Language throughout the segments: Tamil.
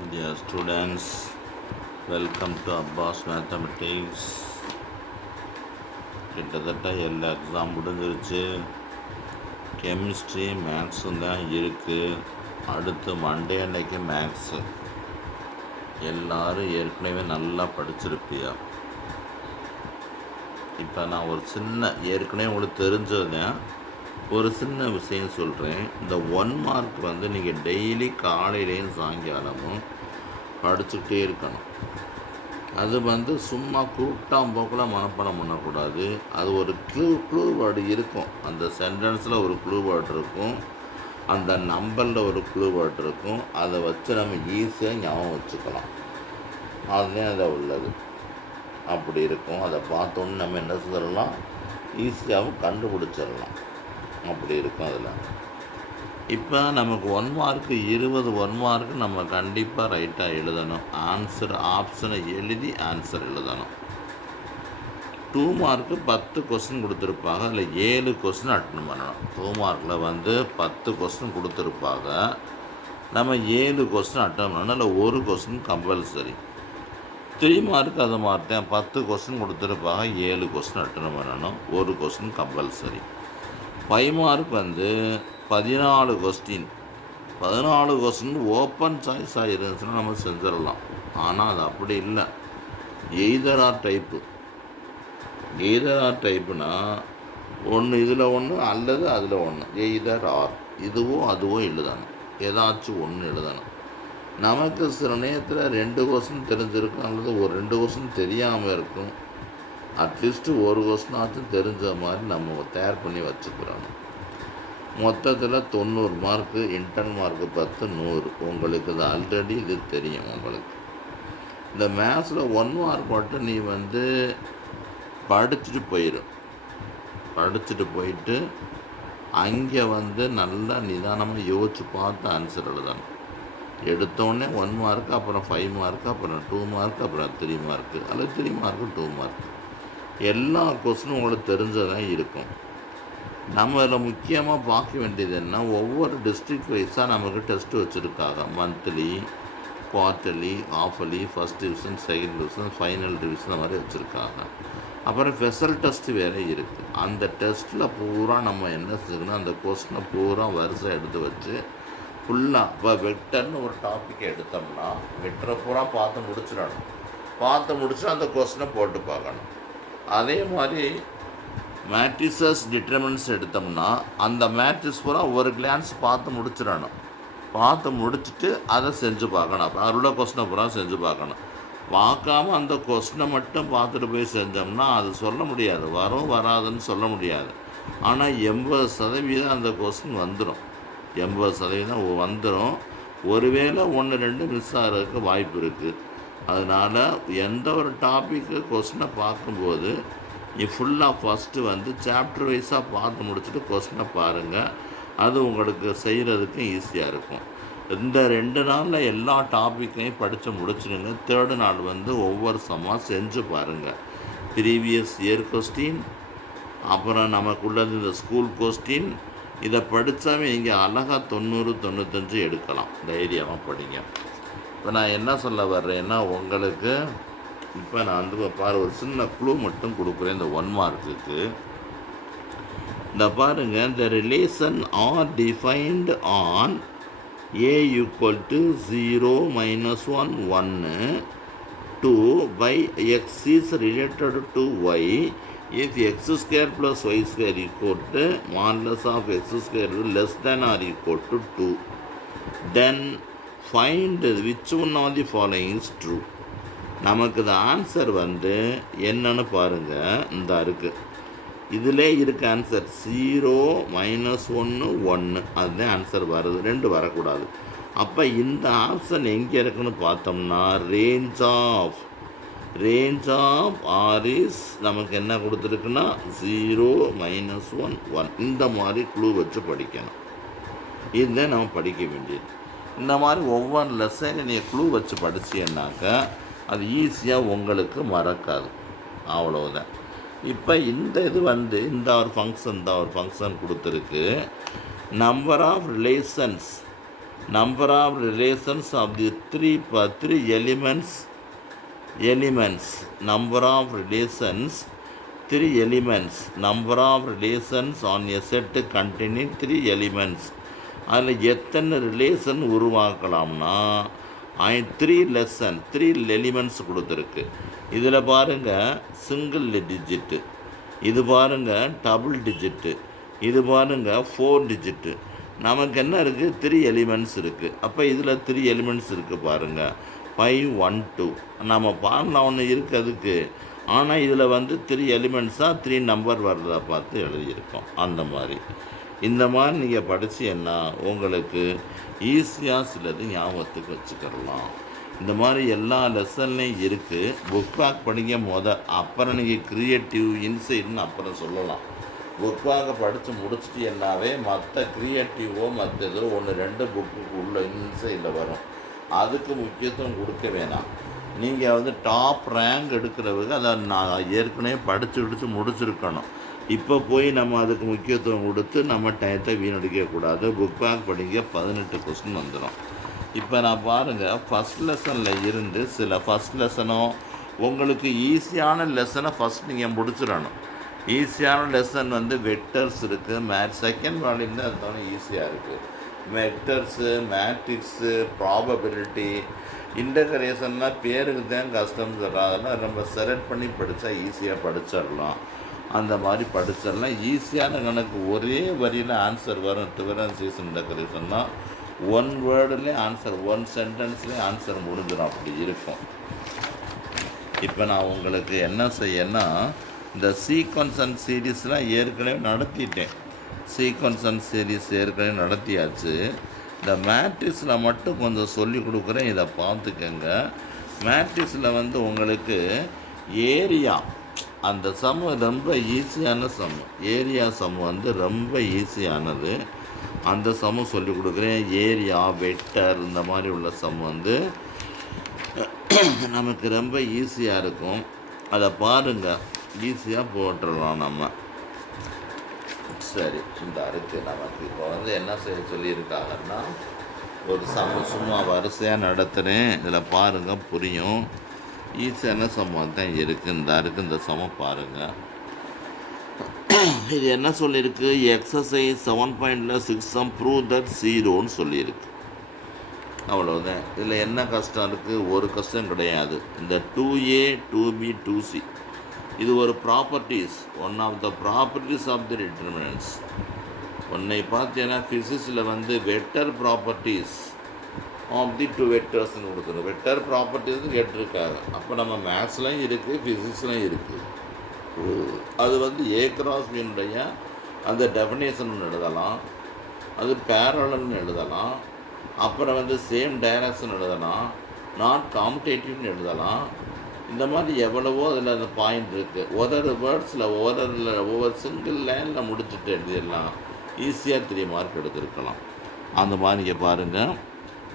Dear students, welcome to Abbas Mathematics. கிட்டத்தட்ட எல்லா எக்ஸாம் முடிஞ்சிருச்சு. கெமிஸ்ட்ரி மேக்ஸும் தான் இருக்குது. அடுத்து மண்டே அன்னைக்கு மேக்ஸு. எல்லோரும் ஏற்கனவே நல்லா படிச்சிருப்பியா. இப்போ நான் ஒரு சின்ன ஏற்கனவே உங்களுக்கு தெரிஞ்சது ஒரு சின்ன விஷயம் சொல்கிறேன். இந்த 1 மார்க் நீங்கள் டெய்லி காலையிலையும் சாயங்காலமும் படிச்சுக்கிட்டே இருக்கணும். அது சும்மா கூட்டாம்போக்கில் மனப்பாடம் பண்ணக்கூடாது. அது ஒரு க்ளூ வேர்டு இருக்கும். அந்த சென்டென்ஸில் ஒரு க்ளூ வேர்டு இருக்கும், அந்த நம்பரில் ஒரு க்ளூ வேர்டு இருக்கும். அதை வச்சு நம்ம ஈஸியாக ஞாபகம் வச்சுக்கலாம். அதுதான் அதை உள்ளது. அப்படி இருக்கும். அதை பார்த்தோன்னு நம்ம என்ன சொல்லலாம், ஈஸியாகவும் கண்டுபிடிச்சிடலாம். அப்படி இருக்கும் அதில். இப்போ நமக்கு 1 மார்க்கு 20 1 மார்க்கு நம்ம கண்டிப்பாக ரைட்டாக எழுதணும். ஆப்ஷனை எழுதி ஆன்சர் எழுதணும். 2 மார்க்கு 10 கொஸ்டின் கொடுத்துருப்பாங்க. அதில் 7 கொஸ்டின் அட்டன் பண்ணணும். 2 மார்க்கில் 10 கொஸ்டின் கொடுத்துருப்பாங்க. நம்ம 7 கொஸ்டின் அட்டன் பண்ணணும். இல்லை ஒரு கொஸ்டின் கம்பல்சரி. 3 மார்க்கு அது மாதிரி தான். 10 கொஸ்டின் கொடுத்துருப்பாங்க, 7 கொஸ்டின் அட்டன் பண்ணணும், ஒரு question compulsory. 5 mark 14 question. 14 question open சாய்ஸாக இருந்துச்சுன்னா நம்ம செஞ்சிடலாம். ஆனால் அது அப்படி இல்லை. எய்தர் ஆர் டைப்புனா ஒன்று இதில் ஒன்று அல்லது அதில் ஒன்று. எய்தர் ஆர், இதுவோ அதுவோ எழுதணும். ஏதாச்சும் ஒன்று எழுதணும். நமக்கு சில நேரத்தில் 2 கொஸ்டின் தெரிஞ்சிருக்கும், அல்லது ஒரு 2 கொஸ்டின் தெரியாமல் இருக்கும். அட்லீஸ்ட்டு ஒரு கொஸ்டினாச்சும் தெரிஞ்ச மாதிரி நம்ம தயார் பண்ணி வச்சுக்கிறோம். மொத்தத்தில் 90 மார்க்கு. Intern mark 10, 100. உங்களுக்கு இது ஆல்ரெடி இது தெரியும். உங்களுக்கு இந்த மேத்ஸில் 1 மார்க் மட்டும் நீ படிச்சுட்டு போயிட்டு அங்கே நல்லா நிதானமாக யோசிச்சு பார்த்து ஆன்சர் எழுதணும். எடுத்தோடனே 1 மார்க்கு, அப்புறம் 5 மார்க்கு, அப்புறம் 2 மார்க்கு, அப்புறம் 3 மார்க்கு, அல்லது 3 மார்க்கு 2 மார்க்கு. எல்லா கொஸ்டினும் உங்களுக்கு தெரிஞ்சதான் இருக்கும். நம்ம இதில் முக்கியமாக பார்க்க வேண்டியது என்ன, ஒவ்வொரு டிஸ்ட்ரிக்ட் வைஸாக நமக்கு டெஸ்ட்டு வச்சுருக்காங்க. Monthly, quarterly, half yearly, first division, second division, final division மாதிரி வச்சுருக்காங்க. அப்புறம் ஸ்பெஷல் டெஸ்ட்டு வேறு இருக்குது. அந்த டெஸ்ட்டில் பூரா நம்ம என்ன செய்யணும், அந்த கொஸ்டினை பூரா வரிசை எடுத்து வச்சு ஃபுல்லாக. இப்போ வெக்டர்னு ஒரு டாப்பிக்கை எடுத்தோம்னா வெக்டரை பூரா பார்த்து முடிச்சுட்டு அந்த கொஸ்டினை போட்டு பார்க்கணும். அதே மாதிரி மேட்ரிசஸ் டிட்டர்மினன்ஸ் எடுத்தோம்னா அந்த மேட்ரிக்ஸ் பூரா ஒரு கிளான்ஸ் பார்த்து முடிச்சுட்டு அதை செஞ்சு பார்க்கணும். அப்போ அதோட கொஸ்டினை பூரா செஞ்சு பார்க்கணும். பார்க்காம அந்த கொஸ்டினை மட்டும் பார்த்துட்டு போய் செஞ்சோம்னா அது சொல்ல முடியாது, வரும் வராதுன்னு சொல்ல முடியாது. ஆனால் 80% அந்த கொஸ்டின் வந்துடும். 80% வந்துடும். ஒருவேளை 1 2 மிஸ் ஆகிறதுக்கு வாய்ப்பு இருக்குது. அதனால் எந்த ஒரு டாப்பிக்கு கொஸ்டினை பார்க்கும்போது நீ ஃபுல்லாக ஃபஸ்ட்டு சாப்டர் வைஸாக பார்த்து முடிச்சுட்டு கொஸ்டினை பாருங்கள். அது உங்களுக்கு செய்கிறதுக்கு ஈஸியாக இருக்கும். இந்த 2 நாளில் எல்லா டாப்பிக்கையும் படித்து முடிச்சுடுங்க. 3rd நாள் ஒவ்வொரு சம்மாக செஞ்சு பாருங்கள். ப்ரீவியஸ் இயர் கொஸ்டின், அப்புறம் நமக்குள்ளது இந்த ஸ்கூல் கொஸ்டின். இதை படித்தாவே நீங்கள் அழகாக 90 95 எடுக்கலாம். தைரியமாக படிங்க. இப்போ நான் என்ன சொல்ல வர்றேன்னா, உங்களுக்கு இப்போ நான் ஒரு சின்ன க்ளூ மட்டும் கொடுக்குறேன். இந்த 1 மார்க்குக்கு இந்த பாருங்கள். The relation are defined on a equal to 0 -1 1 2 by x is related to y if x square plus y square equal to modulus of x square less than or equal to 2, then find which one of the following is true. நமக்கு இந்த ஆன்சர் என்னன்னு பாருங்கள். இந்த இருக்குது, இதிலே இருக்க ஆன்சர் 0 -1 1. அதுதான் ஆன்சர் வருது. 2 வரக்கூடாது. அப்போ இந்த ஆப்ஷன் எங்கே இருக்குன்னு பார்த்தோம்னா ரேஞ்ச் ஆஃப் ஆர் இஸ் நமக்கு என்ன கொடுத்துருக்குன்னா 0 -1 1. இந்த மாதிரி க்ளூ வச்சு படிக்கணும். இதுதான் நம்ம படிக்க வேண்டியது. இந்த மாதிரி ஒவ்வொரு லெசனையும் நீங்கள் க்ளூ வச்சு படிச்சீங்கன்னாக்கா அது ஈஸியாக உங்களுக்கு மறக்காது. அவ்வளோதான். இப்போ இந்த இது இந்த ஒரு ஃபங்க்ஷன் கொடுத்துருக்கு. Number of relations number of relations of the three elements number of relations, 3 elements, number of relations on a set containing 3 elements. அதில் எத்தனை ரிலேஷன் உருவாக்கலாம்னா 3 எலிமெண்ட்ஸ் கொடுத்துருக்கு. இதில் பாருங்கள் சிங்கிள் டிஜிட்டு, இது பாருங்கள் டபுள் டிஜிட்டு, இது பாருங்கள் 4 டிஜிட்டு. நமக்கு என்ன இருக்குது? 3 எலிமெண்ட்ஸ் இருக்குது. அப்போ இதில் 3 எலிமெண்ட்ஸ் இருக்குது பாருங்கள். 5 1 2 நம்ம பாடலாம் ஒன்று இருக்குது அதுக்கு. ஆனால் இதில் வந்து 3 எலிமெண்ட்ஸாக 3 நம்பர் வர்றதை பார்த்து எழுதியிருக்கோம். அந்த மாதிரி இந்த மாதிரி நீங்கள் படித்தீங்கன்னா உங்களுக்கு ஈஸியாக சிலது ஞாபகத்துக்கு வச்சுக்கிடலாம். இந்த மாதிரி எல்லா லெசன்லேயும் இருக்குது. புக் பேக் படிங்க அப்புறம் நீங்கள் க்ரியேட்டிவ் இன்சைட்னு அப்புறம் சொல்லலாம். புக் பேக்கை படித்து முடிச்சிட்டீங்கன்னாவே மற்ற க்ரியேட்டிவோ மற்ற ஒன்று 2 புக்குக்கு உள்ள இன்சைடில் வரும். அதுக்கு முக்கியத்துவம் கொடுக்க வேணாம். நீங்கள் வந்து டாப் ரேங்க் எடுக்கிறவங்க அதை நான் ஏற்கனவே படித்து முடிச்சிருக்கணும். இப்போ போய் நம்ம அதுக்கு முக்கியத்துவம் கொடுத்து நம்ம டயத்தை வீணடிக்கக்கூடாது. புக் பேக் படிங்க, 18 கொஸ்டின் வந்துடும். இப்போ நான் பாருங்கள், ஃபஸ்ட் லெசனில் இருந்து சில ஃபஸ்ட் லெசனும் உங்களுக்கு ஈஸியான லெசனை ஃபஸ்ட் நீங்கள் முடிச்சிடணும். ஈஸியான லெசன் வந்து வெக்டர்ஸ் இருக்குது, செகண்ட் வால்யூம் தான் இருந்தாலும் ஈஸியாக இருக்குது. வெக்டர்ஸு, மேட்ரிக்ஸு, ப்ராபபிலிட்டி, இன்டகிரேஷன்லாம் பேருக்கு தான் கஷ்டம் சொல்கிறோம். அதெல்லாம் நம்ம செலக்ட் பண்ணி படித்தா ஈஸியாக படிச்சிடலாம். அந்த மாதிரி படிச்சிடலாம். ஈஸியான கணக்கு ஒரே வரியில் ஆன்சர் வரும். டிஃபரன்சியேஷன் இன்டகிரேஷன்னா 1 வேர்டுலேயே ஆன்சர், 1 சென்டென்ஸ்லேயே ஆன்சர் முடிஞ்சிடும். அப்படி இருக்கும். இப்போ நான் உங்களுக்கு என்ன செய்யன்னா, இந்த சீக்வன்ஸ் அண்ட் சீரீஸ்லாம் ஏற்கனவே நடத்திட்டேன். சீக்வன்ஸ் அண்ட் சீரீஸ் ஏற்கனவே நடத்தியாச்சு. இந்த மேட்ரிக்ஸில் மட்டும் கொஞ்சம் சொல்லி கொடுக்குறேன், இதை பார்த்துக்கங்க. மேட்ரிக்ஸில் வந்து உங்களுக்கு ஏரியா, அந்த சம் ரொம்ப ஈஸியான சம். ஏரியா சம் வந்து ரொம்ப ஈஸியானது. அந்த சம்மு சொல்லி கொடுக்குறேன். ஏரியா, வெக்டர், இந்த மாதிரி உள்ள சம் வந்து நமக்கு ரொம்ப ஈஸியாக இருக்கும். அதை பாருங்கள், ஈஸியாக போட்டுடலாம் நம்ம. சரி, இந்த இருக்குது நமக்கு. இப்போ வந்து என்ன செய்ய சொல்லியிருக்காங்கன்னா, ஒரு சும்மா வரிசையாக நடத்துகிறேன். இதில் பாருங்கள், புரியும். ஈஸியான சமம் தான் இருக்குது. இந்த சமம் பாருங்கள். இது என்ன சொல்லியிருக்கு? எக்ஸசைஸ் 7.6 சம் ப்ரூவ் தட் 0ன்னு சொல்லியிருக்கு. அவ்வளோதான். இதில் என்ன கஷ்டம் இருக்குது? ஒரு கஷ்டம் கிடையாது. இந்த 2A 2B 2C இது ஒரு properties, one of the properties of the determinants. ஒன்றை பார்த்தீங்கன்னா ஃபிசிக்ஸில் வந்து வெக்டர் ப்ராப்பர்ட்டிஸ் ஆஃப் தி 2 வெக்டர்ஸ்ன்னு கொடுத்துருங்க. வெக்டர் ப்ராப்பர்ட்டிஸ்னு கேட்டிருக்காங்க. அப்போ நம்ம மேத்ஸ்லையும் இருக்குது, ஃபிசிக்ஸ்லையும் இருக்குது. அது வந்து ஏ கிராஸ் பியினுடைய அந்த டெஃபினேஷன் எழுதலாம், அது பேரலல்னு எழுதலாம், அப்புறம் வந்து சேம் டைரக்ஷன் எழுதலாம், நாட் காம்படேட்டிவ்னு எழுதலாம். இந்த மாதிரி எவ்வளவோ அதில் அந்த பாயிண்ட் இருக்குது. ஒவ்வொரு வேர்ட்ஸில் ஒவ்வொரு சிங்கிள் லைனில் முடிச்சுட்டு எழுதிடலாம். ஈஸியாக 3 மார்க் எடுத்துருக்கலாம். அந்த மாதிரி நீங்கள் பாருங்கள்.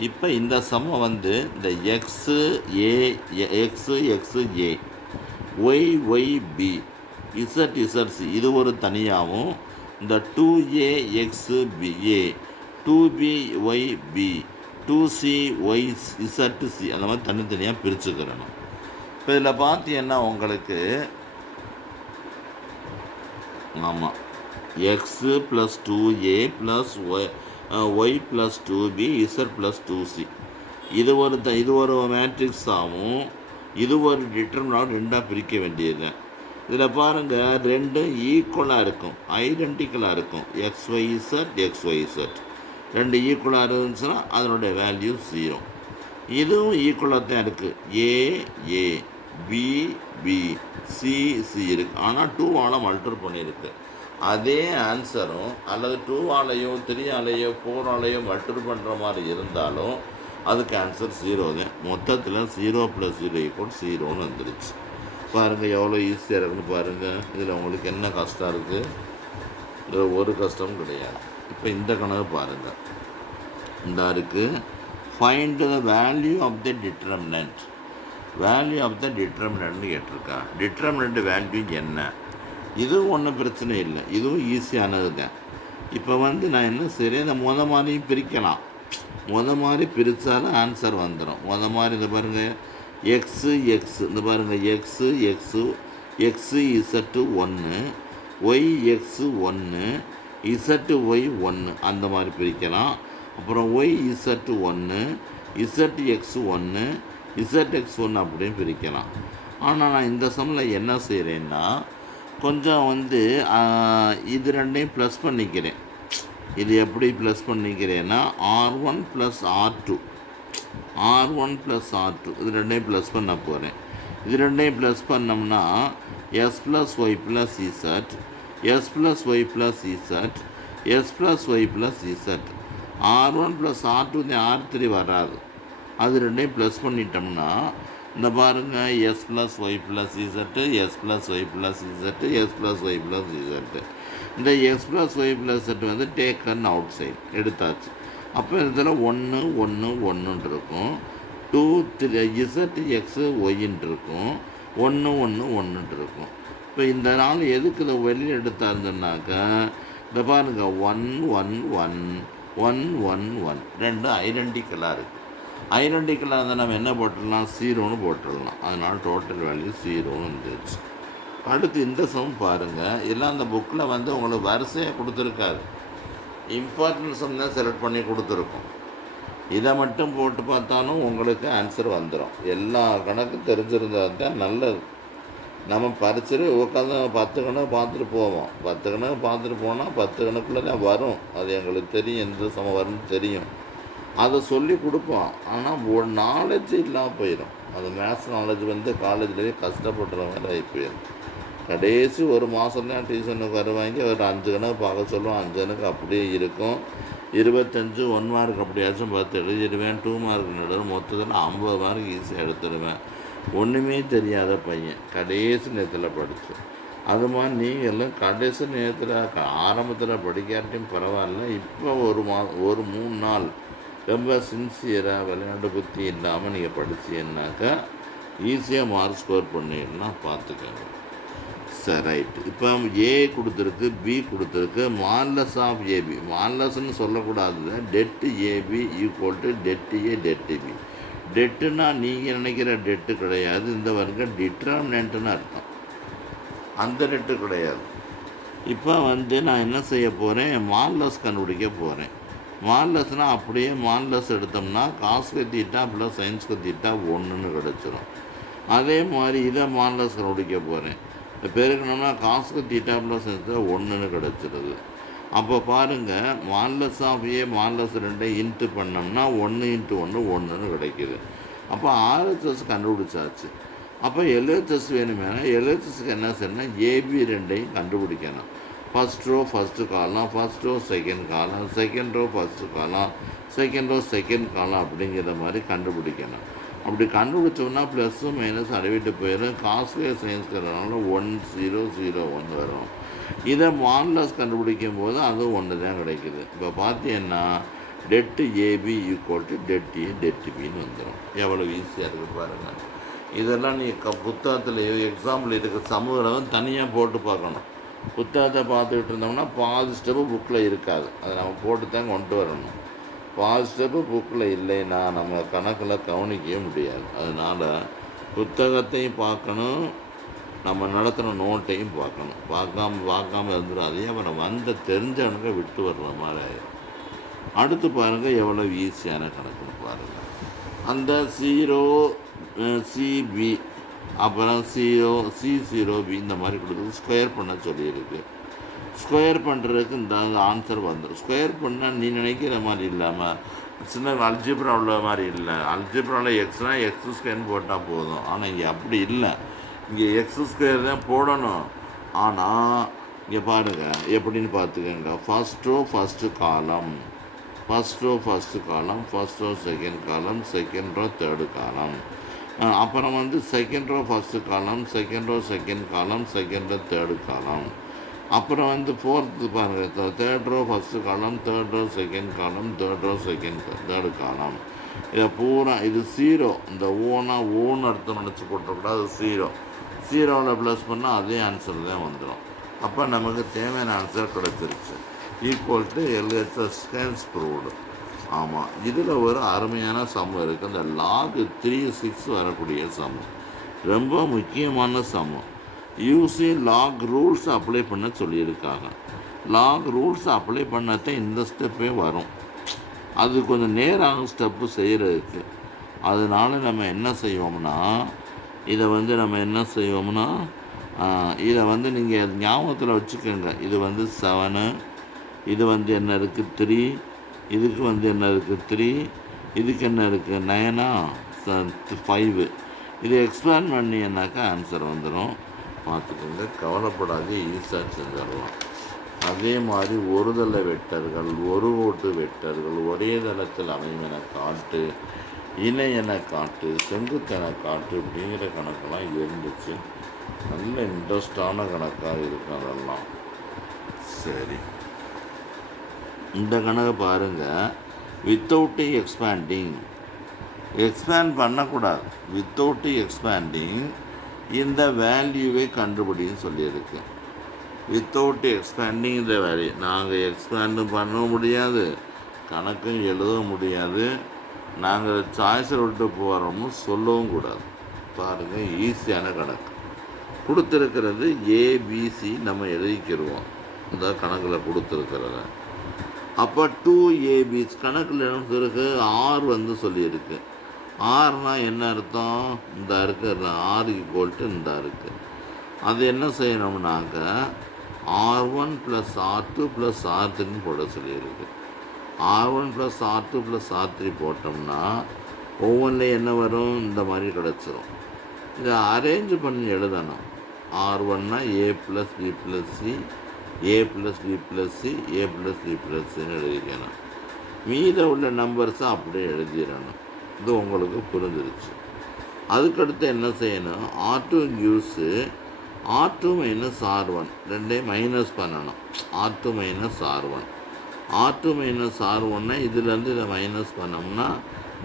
இப்போ இந்த சம்மை வந்து இந்த எக்ஸு ஏ, ஒய் பி, இசட் இது ஒரு தனியாகவும், இந்த 2AXBA, 2BYB, 2CYZC அந்த மாதிரி தனித்தனியாக பிரிச்சுக்கிறணும். இப்போ இதில் பார்த்தீங்கன்னா உங்களுக்கு ஆமாம், x plus 2A plus y plus 2B z plus 2C இது ஒரு மேட்ரிக்ஸ் ஆகும். இது ஒரு டிட்டர்மினன்ட் 2ஆக பிரிக்க வேண்டியது. இதில் பாருங்கள், 2 ஈக்குவலாக இருக்கும், ஐடென்டிக்கலாக இருக்கும். XYZ 2 ஈக்குவலாக இருந்துச்சுன்னா அதனுடைய வேல்யூ 0. இதுவும் ஈக்குவலாக தான் இருக்குது. ஏ பி சி இருக்குது. ஆனால் 2ஆல் மல்டிபிள் பண்ணியிருக்கு. அதே ஆன்சரும் அல்லது 2ஆலையோ 3ஆலையோ 4ஆலையோ மல்டிபிள் பண்ணுற மாதிரி இருந்தாலும் அதுக்கு ஆன்சர் 0 தான். மொத்தத்தில் 0 + 0 = 0ன்னு வந்துருச்சு. பாருங்கள் எவ்வளோ ஈஸியாக இருக்குன்னு பாருங்கள். இதில் உங்களுக்கு என்ன கஷ்டம் இருக்குது? இதில் ஒரு கஷ்டமும் கிடையாது. இப்போ இந்த கணக்கு பாருங்கள். இந்த இருக்குது, find the value of the determinant. Value of the டிட்டர்மினன்ட்னு கேட்டிருக்கா. டிட்டர்மினன்ட் வேல்யூ என்ன? இதுவும் ஒன்றும் பிரச்சனை இல்லை, இதுவும் ஈஸியானது தான். இப்போ வந்து நான் என்ன செய்கிறேன், இந்த மாதிரியும் பிரிக்கலாம். மாதிரி பிரித்தாலும் ஆன்சர் வந்துடும். மாதிரி இந்த பாருங்கள், எக்ஸு இந்த பாருங்கள், x z 1, y x 1, z y 1 அந்த மாதிரி பிரிக்கலாம். அப்புறம் y z 1, z x 1, z x 1 அப்படின்னு பிரிக்கலாம். ஆனால் நான் இந்த சம்மில் என்ன செய்கிறேன்னா, கொஞ்சம் இது ரெண்டையும் ப்ளஸ் பண்ணிக்கிறேன். இது எப்படி ப்ளஸ் பண்ணிக்கிறேன்னா, R1 + R2 இது ரெண்டையும் ப்ளஸ் பண்ண போகிறேன். இது ரெண்டையும் ப்ளஸ் பண்ணோம்னா S + Y + Z, S + Y + Z, S + Y + Z. R1 + R2 R3 வராது. அது ரெண்டையும் ப்ளஸ் பண்ணிட்டோம்னா இந்த பாருங்கள், S + Y + Z, S + Y + Z, S + Y + Z. இந்த S + Y + Z taken outside எடுத்தாச்சு. அப்போ இதில் 1 1 1 இருக்கும், 2 3 Z X ஒய்ன்னு இருக்கும், 1 1 1 இருக்கும். இப்போ இந்த நாள் எதுக்கு இதை வெளியில் எடுத்தாருன்னாக்கா, இந்த பாருங்கள் 1 1 1 1 1 1 ரெண்டு ஐடென்டிக்கலாக இருக்குது. ஐடென்டிக்கலாக இருந்தால் நம்ம என்ன போட்டுடலாம், 0ன்னு போட்டுடலாம். அதனால் டோட்டல் வேல்யூ 0ன்னு வந்துருச்சு. அடுத்து இந்த சம் பாருங்கள், எல்லாம் அந்த புக்கில் உங்களுக்கு வரிசையாக கொடுத்துருக்காரு. இம்பார்ட்டன்ட் சம் தான் செலக்ட் பண்ணி கொடுத்துருக்கோம். இதை மட்டும் போட்டு பார்த்தாலும் உங்களுக்கு ஆன்சர் வந்துடும். எல்லா கணக்கும் தெரிஞ்சிருந்தால் தான் நல்லது. நம்ம பரிசு உட்காந்து 10 கணக்கு பார்த்துட்டு போவோம். 10 கணக்கு பார்த்துட்டு போனால் 10 கணக்குள்ளே தான் வரும். அது எங்களுக்கு தெரியும், எந்த சமம் வரும்னு தெரியும். அதை சொல்லி கொடுப்போம். ஆனால் ஒரு நாலேஜ் இல்லாமல் போயிடும். அது மேத்ஸ் நாலேஜ் காலேஜ்லேயே கஷ்டப்படுற மாதிரி ஆகி போயிடும். கடைசி ஒரு மாதம் தான் டியூஷனுக்கு வருவாங்க. ஒரு 5 கணக்கு பார்க்க சொல்லுவோம். 5 கணக்கு அப்படியே இருக்கும். 25 1 மார்க் அப்படியாச்சும் 10 எழுதிடுவேன். 2 மார்க் நடுவேன். மொத்தத்தில் 50 மார்க் ஈஸியாக எடுத்துடுவேன். ஒன்றுமே தெரியாத பையன் கடைசி நேரத்தில் படித்தோம். அது மாதிரி நீங்களும் கடைசி நேரத்தில் ஆரம்பத்தில் படிக்காட்டியும் பரவாயில்ல. இப்போ ஒரு 3 நாள் ரொம்ப சின்சியராக விளையாட்டு புத்தி இல்லாமல் நீங்கள் படிச்சீங்கன்னாக்கா ஈஸியாக மார்க் ஸ்கோர் பண்ணிடலாம். பார்த்துக்கோங்க. சரி, ரைட்டு. இப்போ ஏ கொடுத்துருக்கு, பி கொடுத்துருக்கு. மால்லஸ் ஆஃப் ஏபி, மால்லஸ்ன்னு சொல்லக்கூடாது. டெட்டு ஏபி ஈக்குவல் டெட்டு ஏ டெட்டு பி. டெட்டுன்னா நீங்கள் நினைக்கிற டெட்டு கிடையாது. இந்த வரைக்கும் டிட்டர்மினன்ட்டுன்னு அர்த்தம். அந்த டெட்டு கிடையாது. இப்போ நான் என்ன செய்ய போகிறேன், மால்லஸ் கண்டுபிடிக்க போகிறேன். மால்லஸ்னால் அப்படியே மால்லஸ் எடுத்தோம்னா காஸ்க்கு தீட்டா ப்ளஸ் சயின்ஸ்க்கு தீட்டா 1ன்னு கிடச்சிரும். அதே மாதிரி இதை மால்லஸ் கண்டுபிடிக்க போகிறேன். பெருக்கணும்னா காஸ்க்கு தீட்டா ப்ளஸ் சயின்ஸு 1ன்னு கிடச்சிருது. அப்போ பாருங்கள், மால்லஸ் ஆஃப் ஏ மால்லஸ் 2 இன்ட்டு பண்ணோம்னா 1 × 1 1ன்னு கிடைக்கிது. அப்போ ஆர்ஹெச்எஸ் கண்டுபிடிச்சாச்சு. அப்போ எல்ஹெச்எஸ் வேணுமே. எல்ஹெச்எஸ்க்கு என்ன செய்யணும், ஏபி 2ஐயும் கண்டுபிடிக்கணும். First row first column, first row second column, second row first column, second row second column அப்படிங்கிற மாதிரி கண்டுபிடிக்கணும். அப்படி கண்டுபிடிச்சோம்னா ப்ளஸ்ஸு மைனஸ் அடைவிட்டு போயிடும். காஸ்ட்லிய சயின்ஸ்கிறதுனால 1 0 0 1 வரும். இதை மால்லஸ் கண்டுபிடிக்கும் போது அதுவும் 1 தான் கிடைக்குது. இப்போ பார்த்தீங்கன்னா டெட்டு ஏபி ஈக்குவல் டெட் ஏ டெட் பின்னு வந்துடும். எவ்வளோ ஈஸியாக இருக்குது பாருங்கள். இதெல்லாம் நீ புத்தகத்தில் எக்ஸாம்பிள் இருக்குது. சமூகம் தனியாக போட்டு பார்க்கணும். புத்தகத்தை பார்த்துக்கிட்டு இருந்தோம்னா பாதி ஸ்டெப்பு புக்கில் இருக்காது. அதை நம்ம போட்டு தான் கொண்டு வரணும். பாதி ஸ்டெப்பு புக்கில் இல்லைன்னா நம்ம கணக்கில் கவனிக்கவே முடியாது. அதனால் புத்தகத்தையும் பார்க்கணும், நம்ம நடத்துகிற நோட்டையும் பார்க்கணும். பார்க்காம இருந்துடும். அதே அப்புறம் தெரிஞ்சவனுக்கு விட்டு வர்ற மாதிரி ஆயிடும். அடுத்து பாருங்கள் எவ்வளோ ஈஸியான கணக்குன்னு பாருங்கள். அந்த 0 சிபி அப்புறம் 0 C0B இந்த மாதிரி கொடுக்குறது ஸ்கொயர் பண்ண சொல்லியிருக்கு. ஸ்கொயர் பண்ணுறதுக்கு இந்த ஆன்சர் வந்துடும். ஸ்கொயர் பண்ணால் நீ நினைக்கிற மாதிரி இல்லாமல் சின்ன அல்ஜிப்ரா உள்ள மாதிரி இல்லை. அல்ஜிப்ராவில் எக்ஸ்னால் X² போட்டால் போதும். ஆனால் இங்கே அப்படி இல்லை. இங்கே X² தான் போடணும். ஆனால் இங்கே பாருங்கள் எப்படின்னு பார்த்துக்கோங்க. First row first column, first row first column, first row second column, second row third column. அப்புறம் second row first column, second row second column, second row third column. அப்புறம் ஃபோர்த்து பாருங்கள், third row first column, third row second column, third row third column. இதை பூரா இது 0. இந்த ஓன்னு அர்த்தம் நினச்சி போட்டக்கூடாது. 0வில் ப்ளஸ் பண்ணால் அதே ஆன்சர் தான் வந்துடும். அப்போ நமக்கு தேவையான ஆன்சர் கிடச்சிருச்சு. Equal to LHS proved. ஆமாம், இதில் ஒரு அருமையான சம்மம் இருக்குது. அந்த லாக் 3/6 வரக்கூடிய சம்மம் ரொம்ப முக்கியமான சம்மம். யூசி லாக் ரூல்ஸ் அப்ளை பண்ண சொல்லியிருக்காங்க. லாக் ரூல்ஸ் அப்ளை பண்ணத்தான் இந்த ஸ்டெப்பே வரும். அது கொஞ்சம் நேரான ஸ்டெப்பு செய்கிறதுக்கு. அதனால் நம்ம என்ன செய்வோம்னா, இதை வந்து நம்ம என்ன செய்வோம்னா, இதை வந்து நீங்கள் ஞாபகத்தில் வச்சுக்கோங்க. இது வந்து 7, இது வந்து என்ன இருக்குது 3, இதுக்கு வந்து என்ன இருக்குது 3, இதுக்கு என்ன இருக்குது 9, 5. இதை எக்ஸ்பிளைன் பண்ணினாக்கா ஆன்சர் வந்துடும். பார்த்துக்கோங்க, கவலைப்படாது, ஈஸியாக செஞ்சிடலாம். அதே மாதிரி ஒருதள வெக்டர்கள், ஒரு கோட்டு வெக்டர்கள், ஒரே தளத்தில் அமையும் என காட்டு, இணை என காட்டு, செங்குத்தென காட்டு அப்படிங்கிற கணக்கெல்லாம் இருந்துச்சு. நல்ல இன்ட்ரெஸ்டான கணக்காக இருக்கும் அதெல்லாம். சரி, இந்த கணக்கை பாருங்கள். வித்தவுட் எக்ஸ்பேண்டிங், எக்ஸ்பேண்ட் பண்ணக்கூடாது. வித்தவுட் எக்ஸ்பேண்டிங் இந்த வேல்யூவை கண்டுபிடின்னு சொல்லியிருக்கு. வித்தவுட் எக்ஸ்பேண்டிங் இந்த வேல்யூ, நாங்கள் எக்ஸ்பேண்டும் பண்ண முடியாது, கணக்கும் எழுத முடியாது, நாங்கள் சாய்ஸை விட்டு போகிறோம்னு சொல்லவும் கூடாது. பாருங்கள், ஈஸியான கணக்கு கொடுத்துருக்கிறது. ஏபிசி நம்ம எழுதிக்கிடுவோம் இந்த கணக்கில் கொடுத்துருக்கிறத. அப்போ 2AB கணக்கில் என்ன இருக்குது, ஆர் வந்து சொல்லியிருக்கு. ஆர்னால் என்ன அர்த்தம், இந்த இருக்குது ஆர் ஈக்குவல்ட்டு இந்த இருக்குது. அது என்ன செய்யணும்னாக்க R1 + R2 + R3 போட சொல்லியிருக்கு. R1 + R2 + R3 போட்டோம்னா ஒவ்வொன்றில் என்ன வரும், இந்த மாதிரி கிடச்சிரும். இதை அரேஞ்ச் பண்ணி எழுதணும். R1னா A + B + C, A + B + C, A + B + Cன்னு எழுதிக்கணும். மீத உள்ள நம்பர்ஸை அப்படியே எழுதிடணும். இது உங்களுக்கு புரிஞ்சிருச்சு. அதுக்கடுத்து என்ன செய்யணும், R2 கிவ்ஸு R2 - R1 ரெண்டையும் மைனஸ் பண்ணணும். R2 - R1, R2 - R1னா இதுலேருந்து இதை மைனஸ் பண்ணோம்னா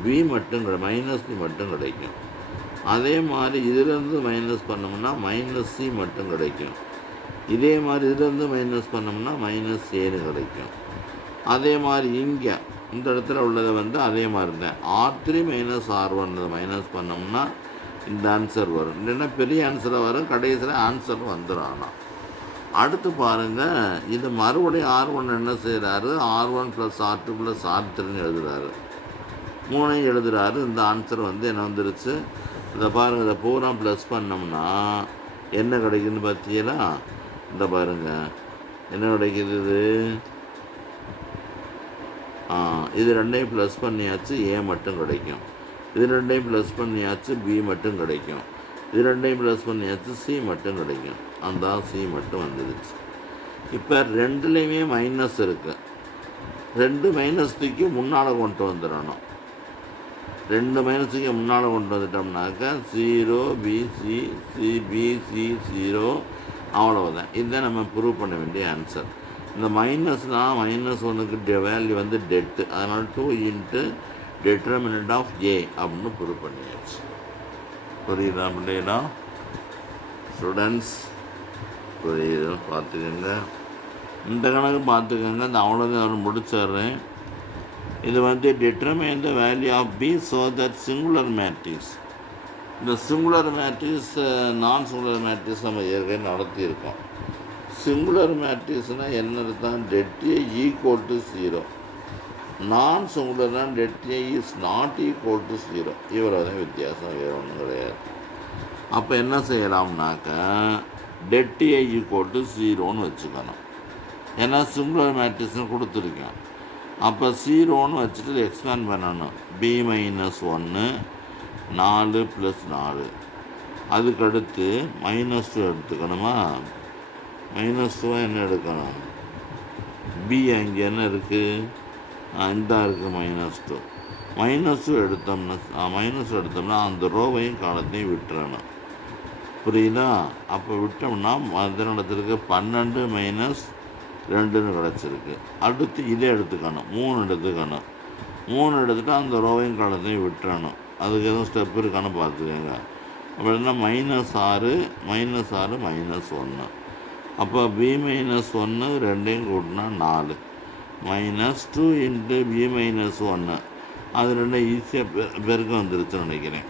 B மட்டும் -B மட்டும் கிடைக்கும். அதே மாதிரி இதிலேருந்து மைனஸ் பண்ணோம்னா -C மட்டும் கிடைக்கும். இதே மாதிரி இதிலேருந்து மைனஸ் பண்ணோம்னா -Aன்னு கிடைக்கும். அதே மாதிரி இங்கே இந்த இடத்துல உள்ளதை வந்து அதே மாதிரி தான் R3 - R1 மைனஸ் பண்ணோம்னா இந்த ஆன்சர் வரும். இல்லைன்னா பெரிய ஆன்சராக வரும், கடைசியில் ஆன்சர் வந்துடும். ஆனால் அடுத்து பாருங்கள், இது மறுபடியும் R1 என்ன செய்கிறாரு, R1 + R2 + R3ன்னு எழுதுகிறாரு. 3ஐயும் எழுதுகிறாரு. இந்த ஆன்சர் வந்து என்ன வந்துருச்சு, இதை பாருங்கள். இதை பூரா ப்ளஸ் பண்ணோம்னா என்ன கிடைக்குதுன்னு பார்த்தீங்களா, இந்த பாருங்கள் என்ன கிடைக்குது. இது ரெண்டையும் ப்ளஸ் பண்ணியாச்சு, A மட்டும் கிடைக்கும். இது ரெண்டையும் ப்ளஸ் பண்ணியாச்சு, B மட்டும் கிடைக்கும். இது ரெண்டையும் ப்ளஸ் பண்ணியாச்சு, C மட்டும் கிடைக்கும். அந்த C மட்டும் வந்துடுச்சு. இப்போ ரெண்டுலேயுமே மைனஸ் இருக்குது. 2 மைனஸ்க்கு முன்னால் கொண்டு வந்துடணும். 2 மைனஸுக்கு முன்னால் கொண்டு வந்துட்டோம்னாக்கா 0BC CBC 0, அவ்வளோதான். இதுதான் நம்ம ப்ரூவ் பண்ண வேண்டிய ஆன்சர். இந்த மைனஸ்னால் -1க்கு வேல்யூ வந்து டெட்டு, அதனால் 2 × determinant of A அப்படின்னு ப்ரூவ் பண்ணியாச்சு. புரியுதா பிள்ளைகளா ஸ்டூடெண்ட்ஸ்? புரியுது, பார்த்துக்கோங்க. இந்த கணக்கு பார்த்துக்கோங்க. இந்த அவ்வளோதான் அவர் முடிச்சிட்றேன். இது வந்து determine the value of B so that singular matrix. இந்த சிங்குலர் மேட்ரிக்ஸ் நான் சிங்குலர் மேட்ரிக்ஸ் நம்ம ஏற்கனவே நடத்தியிருக்கோம். சிங்குலர் மேட்ரிக்ஸ்னால் என்ன அர்த்தம், det A = 0. நான் சிங்குலர்னால் det A is not equal to 0. இவ்வளோ தான் வித்தியாசம், வேறு ஒன்றும் கிடையாது. அப்போ என்ன செய்யலாம்னாக்கா det A = 0ன்னு வச்சுக்கணும். ஏன்னா சிங்குலர் மேட்ரிக்ஸ்னு கொடுத்துருக்கேன். அப்போ 0ன்னு வச்சுட்டு எக்ஸ்பேண்ட் பண்ணணும். B - 1 4 + 4. அதுக்கடுத்து -2 எடுத்துக்கணுமா, -2 என்ன எடுக்கணும், B அங்கே என்ன இருக்குது, இந்த இருக்குது -2. -2 எடுத்தோம்னா அந்த ரோவையும் காலத்தையும் விட்டுறணும். புரியுதா? அப்போ விட்டோம்னா அதனிடத்துக்கு 12 - 2ன்னு கிடச்சிருக்கு. அடுத்து இதை எடுத்துக்கணும், 3 எடுத்துக்கணும். 3 எடுத்துகிட்டு அந்த ரோவையும் காலத்தையும் விட்டுறணும். அதுக்கு எதுவும் ஸ்டெப் இருக்கான்னு பார்த்துக்கோங்க. அப்படின்னா -6 -1. அப்போ B - 1 ரெண்டையும் கூட்டினா 4. -2 இன்ட்டு b - 1. அது ரெண்டும் ஈஸியாக பெருக்கம் வந்துருச்சுன்னு நினைக்கிறேன்.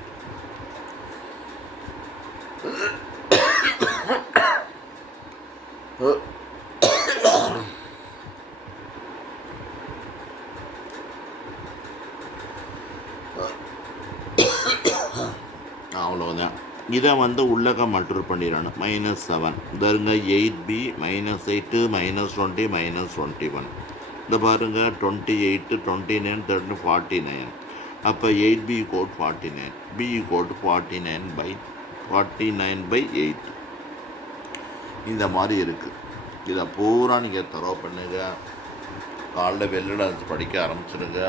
அவ்வளோதான். இதை உள்ளக்க மல்டிபிள் பண்ணிடணும். -7 தருங்க 8b -8 -20 -21. இந்த பாருங்கள் 28 29 30 49. அப்போ 8b = 49, b = 49/8. இந்த மாதிரி இருக்குது. இதை பூரா நீங்கள் தரோ பண்ணுங்க. காலைல வெள்ளட படிக்க ஆரம்பிச்சிடுங்க.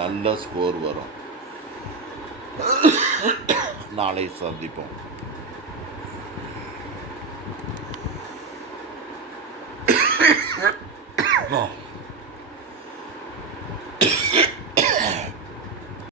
நல்ல ஸ்கோர் வரும். நாளை சந்திப்போம்.